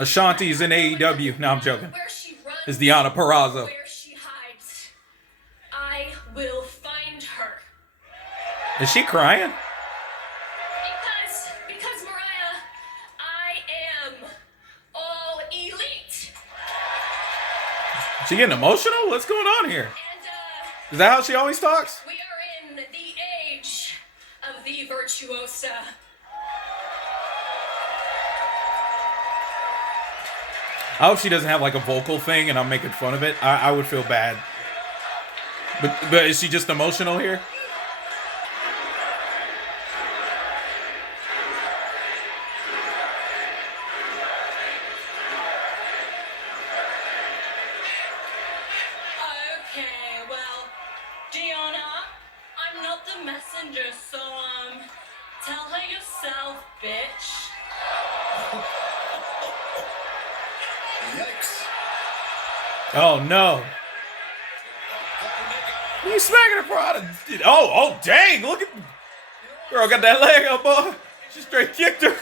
Ashanti's in AEW. No, I'm joking. Where she runs, It's Deonna Purrazzo. where she hides. I will find her. Is she crying? Because Mariah, I am all elite. She getting emotional? What's going on here? And Is that how she always talks? we are in the age of the virtuosa. I hope she doesn't have like a vocal thing and I'm making fun of it. I would feel bad. But is she just emotional here? Okay, well, Deonna, I'm not the messenger, so tell her yourself, bitch. Yikes. Oh no. You smacking her product. Oh dang, look at girl got that leg up, boy. She straight kicked her.